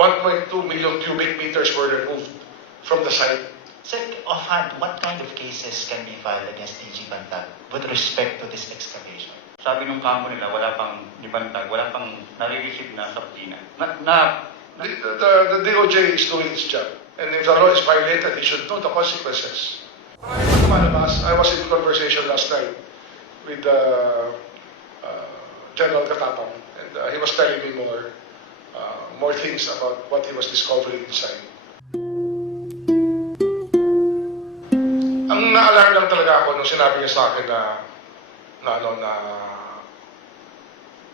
1.2 million cubic meters were removed from the site. Sir, offhand, what kind of cases can be filed against DG Bantag with respect to this excavation? Sabi nung kampo nila, wala pang di Bantag, wala pang nare-receive na subpoena. The DOJ is doing its job. And if the law is violated, it should know the consequences. I was in conversation last night with General Katapang, and he was telling me more things about what he was discovering inside. Ang na-alarm lang talaga ako nung sinabi niya sa akin na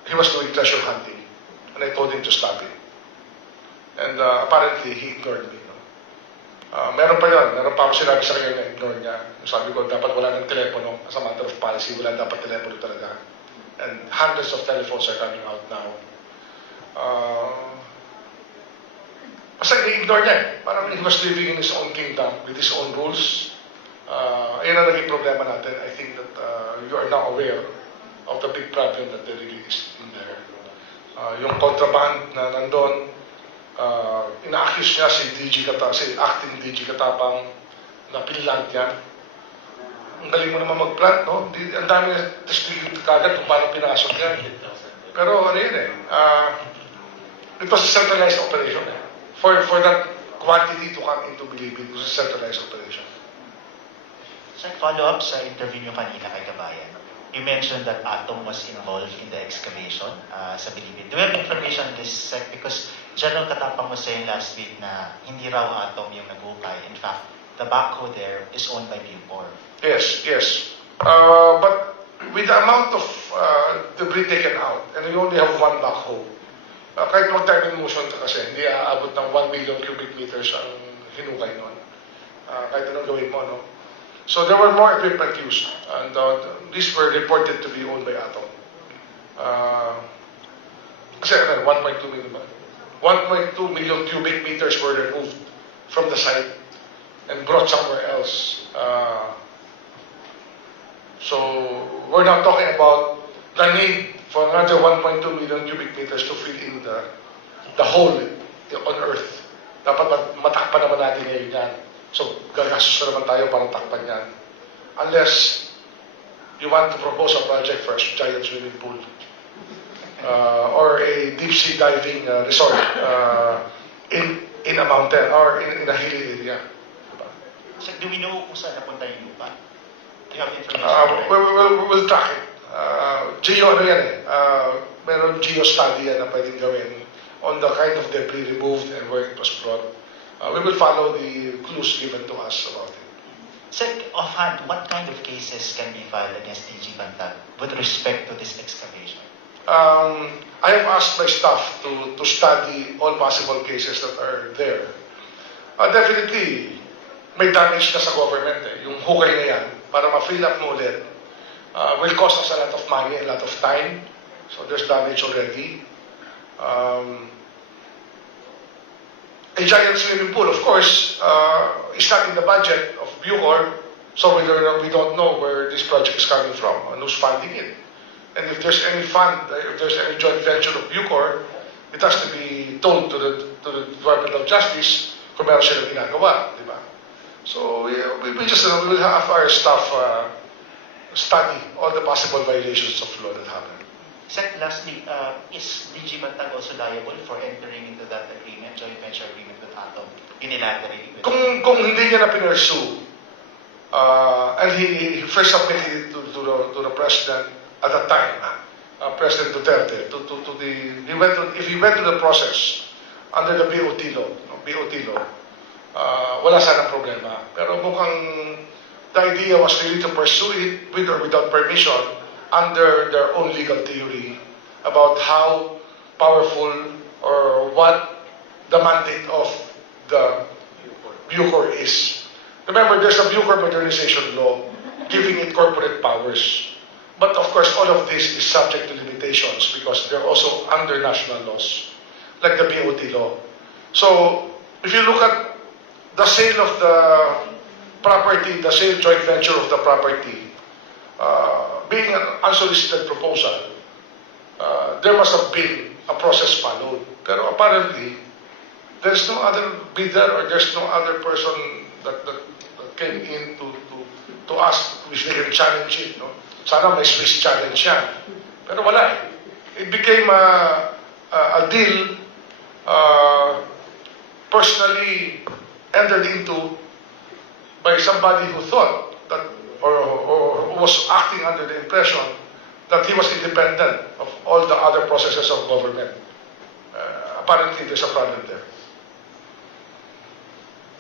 he was doing treasure hunting, and I told him to stop it. And apparently, he ignored me. Meron pa yun. Meron pa ako sinabi sa kanya na ignore niya. Sabi ko, dapat wala ng telepono. As a matter of policy, wala dapat telepono talaga. And hundreds of telephones are coming out now. Basta i-ignore niya eh. Parang he was living in his own kingdom with his own rules. Ayun ang naging problema natin. I think that you are now aware of the big problem that there really is in there. Yung contraband na nandun, ina-accuse niya si acting DG Katapang na pinlant niya. Ang galing mo naman mag-plant, no? Ang dami na testigo kagad kung paano pinasok niya. Pero ano yun eh, it was a centralized operation eh. For that quantity to come into Bilibid, it was a centralized operation. Sir, follow-up sa interview niyo kanina kay Kabayan. You mentioned that Atom was involved in the excavation sa Bilibid. Do we have information on this, sir? Because General Katapang was saying last week na hindi raw Atom yung nag-ukay. In fact, the backhoe there is owned by Bucor. Yes. But with the amount of debris taken out, and we only have one backhoe, kahit mag-time in motion ka kasi, hindi aabot ng 1 million cubic meters ang hinukay nun. Kahit anong gawin mo, no? So there were more equipment used, and these were reported to be owned by Atom. Kasi 1.2 million, 1.2 million cubic meters were removed from the site and brought somewhere else. So we're not talking about the need for another 1.2 million cubic meters to fill in the hole on Earth. Dapat matakpan naman natin ngayon yan. So, gagastos na naman tayo para takpan yan. Unless you want to propose a project for a giant swimming pool or a deep sea diving resort in a mountain or in a hilly area. Diba? So, do we know kung saan napunta yung lupa? Do you have information? We'll track it. Ano yan eh. Meron geo-study yan na pwedeng gawin on the kind of debris removed and where it was brought. We will follow the clues given to us about it. Sir, offhand, what kind of cases can be filed against DG Bantag with respect to this excavation? I have asked my staff to study all possible cases that are there. Definitely, may damage na sa government eh. Yung hukay na yan, para ma-fill up mo ulit, will cost us a lot of money, a lot of time. So there's damage already. A giant swimming pool, of course, is not in the budget of Bucor, so we don't know where this project is coming from and who's funding it. And if there's any fund, if there's any joint venture of Bucor, it has to be told to the Department of Justice kung meron silang ginagawa, di ba? So we will have our staff study all the possible violations of law that happen. Sir, lastly, is DG Bantag also liable for entering into that agreement, joint venture agreement with Atom, unilaterally? Kung hindi niya na pinursue, and he first submitted it to the president at that time, President Duterte, if he went to the process under the BOT law, wala sanang problema. Pero mukhang the idea was really to pursue it with or without permission under their own legal theory about how powerful or what the mandate of the Bucor is. Remember, there's a Bucor modernization law giving it corporate powers. But of course, all of this is subject to limitations because they're also under national laws, like the BOT law. So, if you look at the sale of the property, the sale joint venture of the property, being an unsolicited proposal, there must have been a process followed. Pero apparently, there's no other bidder or there's no other person that came in to ask if they can challenge it. No? Sana may Swiss challenge yan. Pero wala eh. It became a deal personally entered into by somebody who thought that, or was acting under the impression that he was independent of all the other processes of government. Apparently, there's a problem there.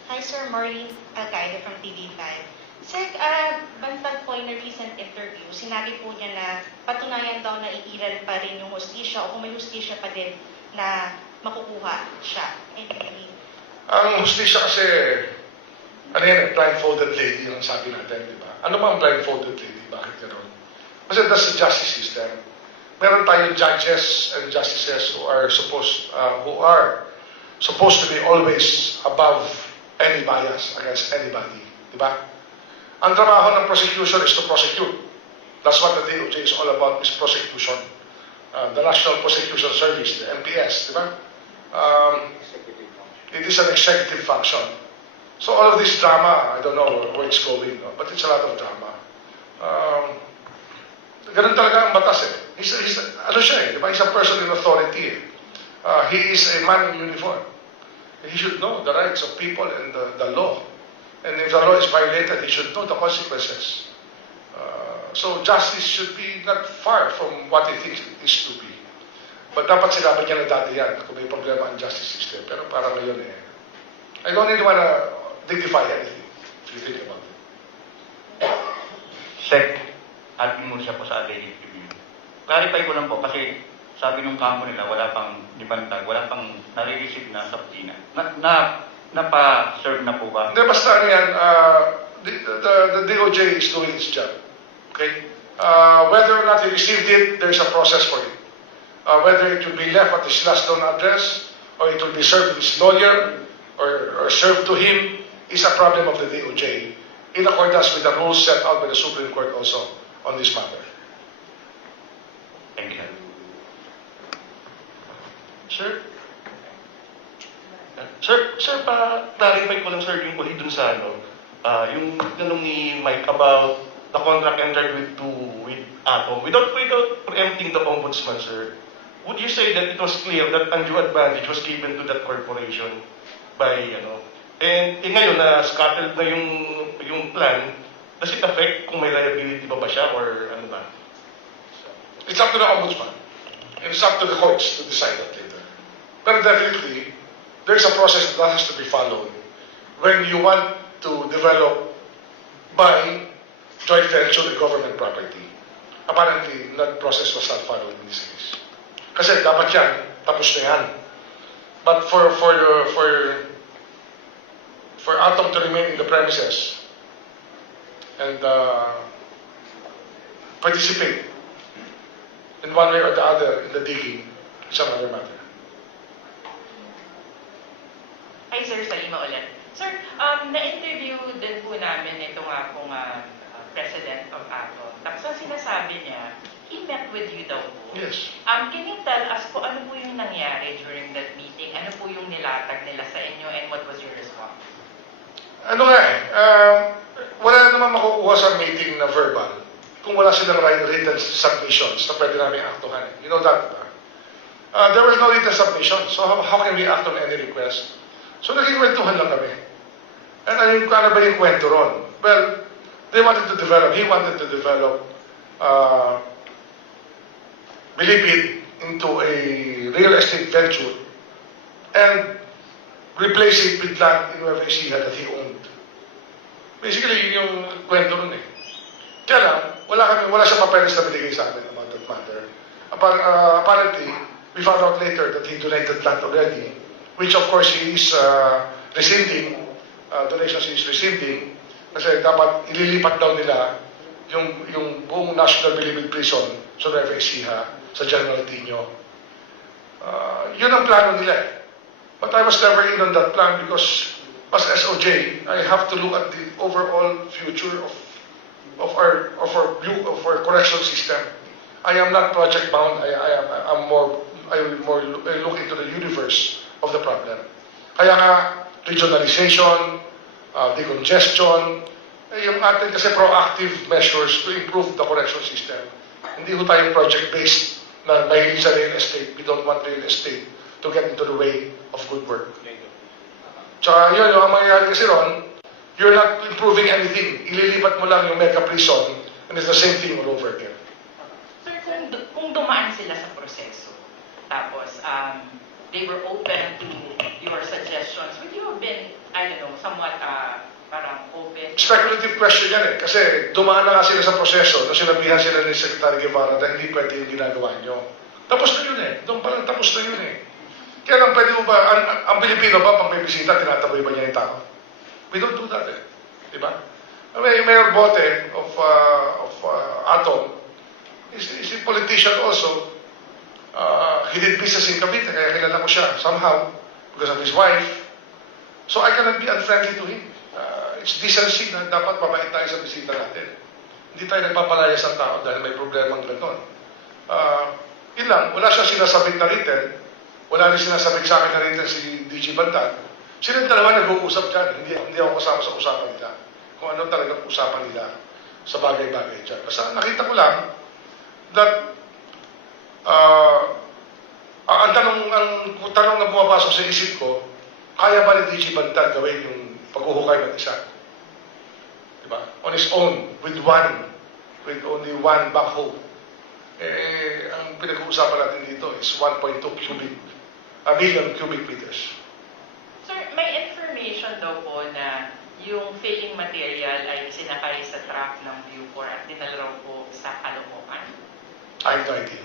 Hi, Sir. Maureen Alcaide from TV5. Sir, bantag po in a recent interview, sinabi po niya na patunayan daw na iiral pa rin yung hustisya o kung may hustisya pa din na makukuha siya. Ang hustisya kasi, ano yan, blindfolded lady ang sabi natin, di ba? Ano ba ang blindfolded lady? Bakit gano'n? Kasi that's the justice system. Meron tayong judges and justices who are supposed to be always above any bias against anybody. Di ba? Ang trabaho ng prosecution is to prosecute. That's what the DOJ is all about, is prosecution. The National Prosecution Service, the NPS, di ba? It is an executive function. So all of this drama, I don't know where it's going, no? But it's a lot of drama. Ganun talaga ang batas eh. Ano siya eh, di ba? He's a person in authority eh. He is a man in uniform. He should know the rights of people and the law. And if the law is violated, he should know the consequences. So justice should be not far from what he thinks it is to be. But dapat sinabi niya na dati yan kung may problema ang justice system. Pero para ngayon eh, I don't really want to dignify anything if you think about it. Sec, adding mo siya po sa alleged review. Clarify ko lang po kasi sabi nung kampo nila wala pang libantag, wala pang nare-receive na subpoena. Napa-serve na po ba? Hindi, basta ano yan, the DOJ is doing its job. Okay? Whether or not he received it, there's a process for it. Whether it will be left at his last known address, or it will be served to his lawyer, or served to him, is a problem of the DOJ, in accordance with the rules set out by the Supreme Court also on this matter. Thank you. Sir? Sir, pa-clarify ko lang, sir, yung uli dun sa yung tanong ni Mike about the contract entered with Atom. Without preempting the ombudsman, sir, would you say that it was clear that undue advantage was given to that corporation by, and ngayon na scuttled na yung plan, does it affect kung may liability ba siya or ano ba? It's up to the ombudsman. And it's up to the courts to decide that later. But definitely, there's a process that has to be followed when you want to develop by joint venture the government property. Apparently, that process was not followed in this case. Kasi dapat yan, tapos na yan. But for Atom to remain in the premises and participate in one way or the other in the digging, is another matter. Hi, Sir. Salima ulit. Sir, na-interview din po namin ito nga pong president of Atom. Tapos ang sinasabi niya, he met with you daw po. Yes. Can you tell us po ano po yung nangyari during that meeting? Ano po yung nilatag nila sa inyo and what was your response? Ano nga eh, wala naman makukuha sa meeting na verbal kung wala silang written submissions na pwede namin aktuhan. You know that, ba? There was no written submission, so how can we act on any request? So naging kwentuhan lang kami. And ano ba yung kwento ron? Well, he wanted to develop Bilibid into a real estate venture and replace it with land in Nueva Ecija that he owned. Basically, yun yung kwento ron eh. Kaya lang, wala siyang papeles na binigay sa amin about that matter. Apparently, we found out later that he donated land already, which of course he is rescinding, donations he is rescinding, kasi dapat ililipat daw nila yung buong National Bilibid Prison sa Nueva Ecija, sa General Tino. Yun ang plano nila eh. But I was never in on that plan because as SOJ, I have to look at the overall future of our correctional system. I am not project bound. I will more look into the universe of the problem. Kaya nga, regionalization, decongestion, yung atin kasi proactive measures to improve the correction system. Hindi ho tayo project-based na mahilig sa real estate. We don't want real estate to get into the way of good work. Tsaka yun, ang mangyayari kasi ron, you're not improving anything. Ililipat mo lang yung mega prison and it's the same thing all over again. Sir, kung dumaan sila sa proseso, tapos they were open to your suggestions, would you have been, I don't know, somewhat parang open? Speculative question yan eh. Kasi dumaan na nga sila sa proseso nung sinabihan sila ni Secretary Guevara na hindi pwede yung ginagawa nyo. Tapos na yun eh. Doon pa lang tapos na yun eh. Kaya lang pwede mo ba, ang Pilipino ba pag may bisita, tinataboy ba niya yung tao? We don't do that eh. Diba? Mayor Bote of Atom is a politician also. He did business in Cavite, kaya kilala ko siya somehow because of his wife. So I cannot be unfriendly to him. It's decency na dapat mabait tayo sa bisita natin. Hindi tayo nagpapalaya sa tao dahil may problemang gano'n. Yun lang, wala siya sinasabit na written. Wala rin sinasabit sa akin na written si DG Bantag. Silang dalawa nag-uusap dyan. Hindi ako kasama sa usapan nila. Kung ano talagang usapan nila sa bagay-bagay dyan. Basta nakita ko lang that ang tanong na bumapasok sa isip ko, kaya ba ni DG Bantag gawin yung pag-uhukay ng isa? Diba? On his own, with only one backhoe. Ang pinag-uusapan natin dito is 1.2 million cubic meters. Sir, may information daw po na yung filling material ay sinakay sa truck ng Bucor at dinala raw po sa Caloocan. I have no idea.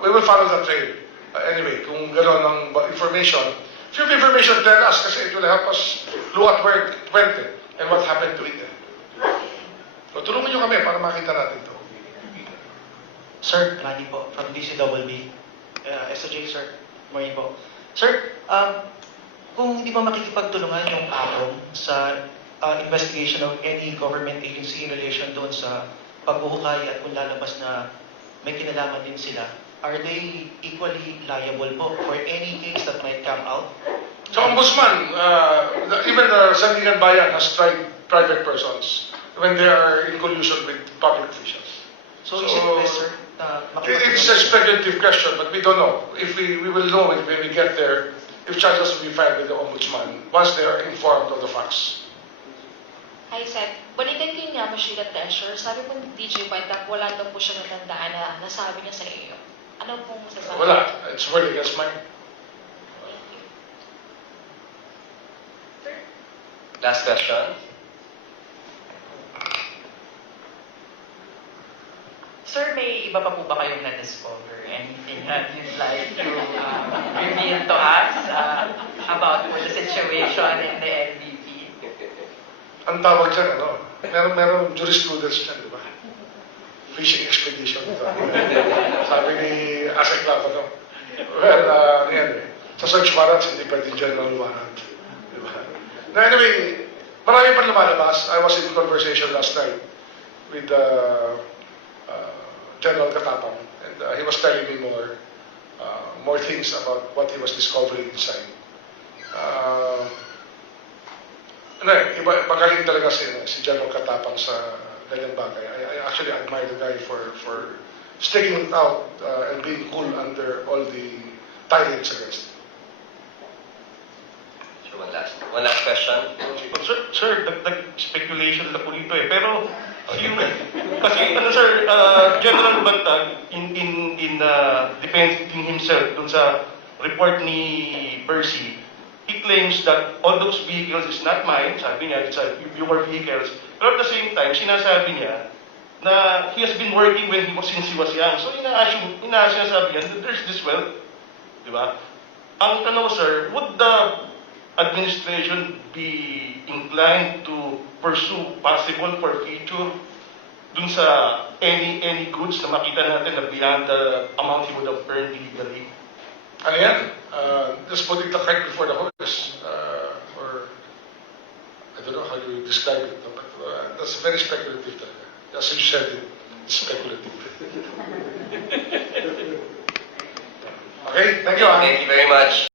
We will follow the trail. Anyway, kung gano'n ang information, if you have information, tell us kasi it will help us look at where it went and what happened to it. So, tulungan nyo kami para makita natin ito. Sir, Rani po, from DCWB. SOJ, sir. Morning po. Sir, kung hindi ba makikipagtulungan yung ACOM sa investigation of any government agency in relation doon sa paghuhukay at kung lalabas na may kinalaman din sila, are they equally liable po for any case that might come out? So, Ombudsman, even the Sandigan Bayan has tried private persons when they are in collusion with public officials. So is it best, sir, na It's a speculative question, but we don't know. If we will know it when we get there, if charges will be filed with the Ombudsman once they are informed of the facts. Hi, Sec. Balikan ko yung nga mo Sheila Treasure. Sabi po ni DJ Bantag, wala daw po siya natandaan na nasabi niya sa iyo. Ano pong masasabi? Wala. It's word against mine. Thank you. Sir, Last question. Sir, may iba pa po ba kayong na-discover? Anything that you'd like to reveal to us about the situation in the NBP? Ang tawag dyan, meron jurisprudence dyan, di ba? Fishing expedition. Sabi ni Asek Lava, well, yan eh. Sa search warrants, hindi pwede general warrant. Di ba? Now, anyway, marami pa lumalabas. I was in conversation last night with General Katapang, and he was telling me more things about what he was discovering inside. Magaling talaga si General Katapang sa ganyang bagay. I actually admire the guy for sticking it out and being cool under all the tirades against him. Sure, one last question. Sir, dagdag speculation na po dito eh. Pero, kasi sir, General Bantag, in defending himself dun sa report ni Percy, he claims that all those vehicles is not mine. Sabi niya, it's your vehicles. Pero at the same time, sinasabi niya na he has been working since he was young. So, sinasabi niya that there's this wealth. Di ba? Ang tanong, sir, would the administration be inclined to pursue possible forfeiture dun sa any goods na makita natin na beyond the amount he would have earned legally? Ano yan? Just putting the cart before the horse. Or, I don't know how you describe it, but that's very speculative talaga. As you said it, it's speculative. Okay, thank you. Thank you very much.